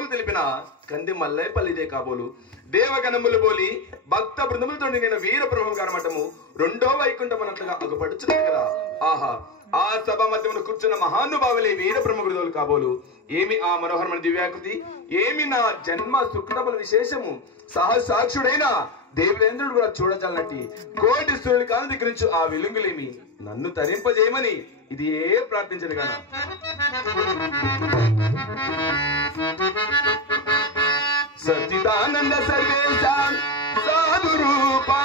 విషయములు తెలిపిన కంది మల్లైపల్లిదే కాబోలు దేవగణములు బోలి భక్త బృందములతో నిండిన వీరబ్రహ్మ గారమఠము రెండో వైకుంఠం అన్నట్లుగా అగుపడుచున్నది కదా. ఆహా, ఆ సభ మధ్యమున కూర్చున్న మహానుభావులే వీరబ్రహ్మ గురువులు కాబోలు. ఏమి ఆ మనోహరమైన దివ్యాకృతి, ఏమి నా జన్మ సుకృతముల విశేషము. సహసాక్షుడైన దేవేంద్రుడు కూడా చూడజాలనట్టి కోటి సూర్యుని కాని దిగ్గరించు ఆ వెలుగులేమి నన్ను తరింపజేయమని ఇది ప్రార్థించదు కదా. సచిదానంద సర్వేశ సాధు రూపా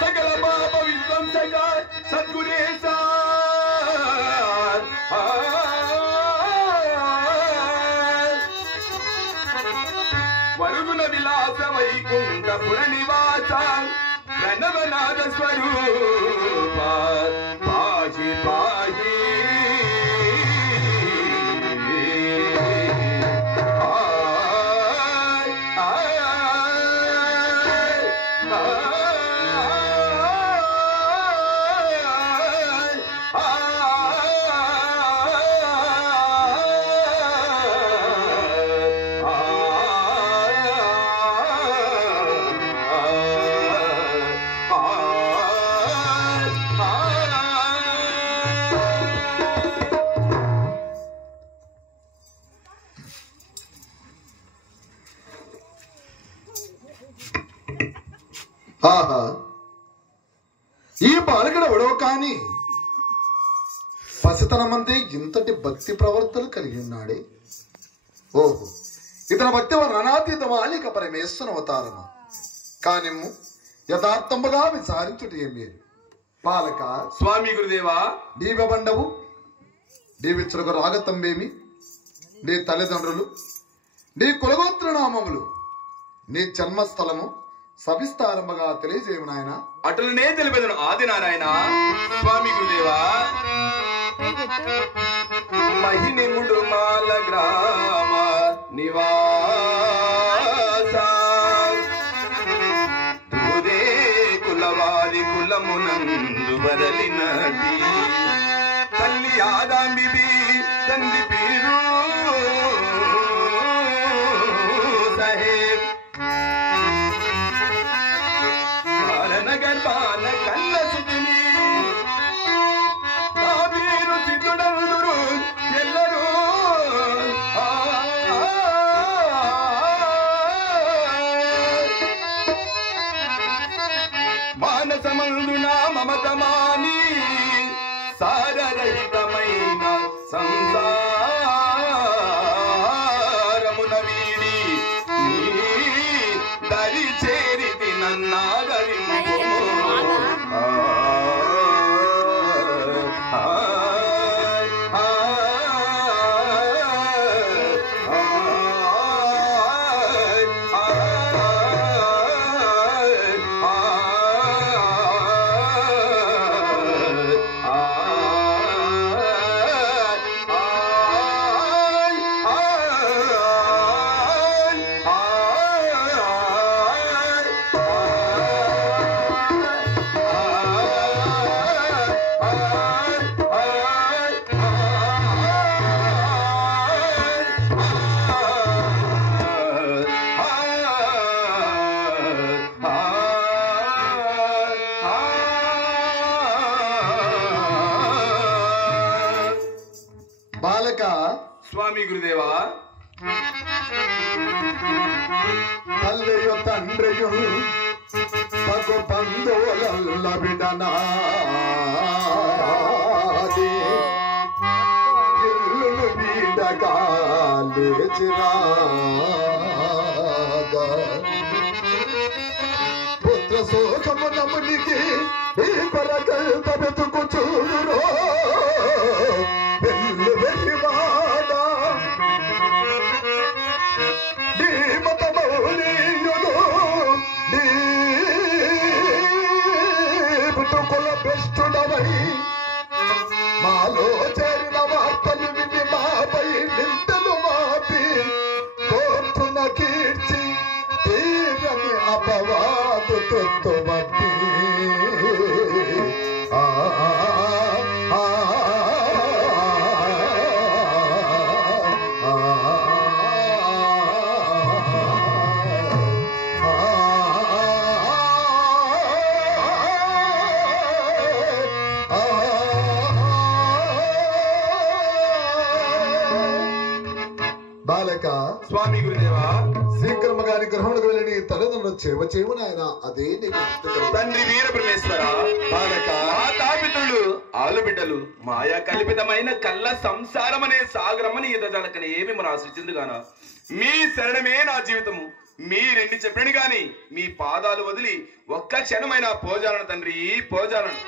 సకల పాప విధ్వంసక సద్గుణేశ వరుగుణ విలాస వైకుంఠపుర నివాస ప్రణవనాద స్వరూప పాహి పాహి ఆహా, ఈ బాలకుడెవడో కాని పసితనమందే ఇంతటి భక్తి ప్రవర్తనలు కలిగి ఉన్నాడే. ఓహో, ఇతని భక్తి వర్ణనాతీతమా లేక పరమేశ్వర అవతారమా కానిమ్ము యథార్థముగా విచారించుట ఏమి. బాలక స్వామి గురుదేవా, నీవెబండవు, నీవిచ్చులకు రాగతంబేమి, నీ తల్లిదండ్రులు, నీ కులగోత్ర నామములు, నీ జన్మస్థలము సవిస్తారముగా తెలియజేయము నాయన. అటులనే తెలిపెదను ఆది నారాయణ. స్వామి గురుదేవా, మహినిముడు మాల గ్రామ నివాస తుదే కులవారి కులమునందు బదలినది తల్లి ఆదాంబిబి తండ్రి పీరు సాహెబ్ గర్భాన కల్ల సుతుని నా వీరు సిద్ధుడందురు ఎల్లరూ మానసమందున మమతమాని సారరహితమైన సంసారమున వీడి దరి చేరితి నన్నాగరి స్వామి గురుదేవా, తల్లియు తండ్రియు తగు బంధువుల బిడనాది ఇల్లును వీడగా లేచిరాగా పుత్ర శోకమునమునికి ఈ కొరకంత వెతుకు చూడురో వెల్లు వెలివాడా నీ మతమౌలీయులు నీ పుట్టుకుల బెస్టుడవై మాలో చేరిన వార్తలు విని మాపై నిందలు మాపి కోర్టున కీర్చి తీరని అపవాదు తొత్తుమట్టి ఆ బాలక స్వామి గురుదేవా, శీఘ్రముగా గృహములకు వెళ్ళి నీ తల్లిదండ్రులు చేవు నాయన. అదే నీకు తండ్రి వీర బ్రహ్మేశ్వర. బాలక తాపితులు ఆలు బిడ్డలు మాయా కల్పితమైన కళ్ళ సంసారం అనే సాగరమని ఈదజాలకని ఏమి మన ఆశ్రయించింది గాన మీ శరణమే నా జీవితము. మీరెన్ని చెప్పినని గాని మీ పాదాలు వదిలి ఒక్క క్షణమైన పోజాలను తండ్రి, ఈ పోజాలను.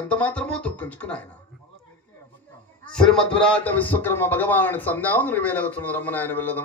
ఎంత మాత్రమో తుక్కుంచుకుని ఆయన శ్రీమద్విరాట విశ్వకర్మ భగవాను సంధ్యావం 2000 రమ్మని ఆయన వెళ్ళదాము.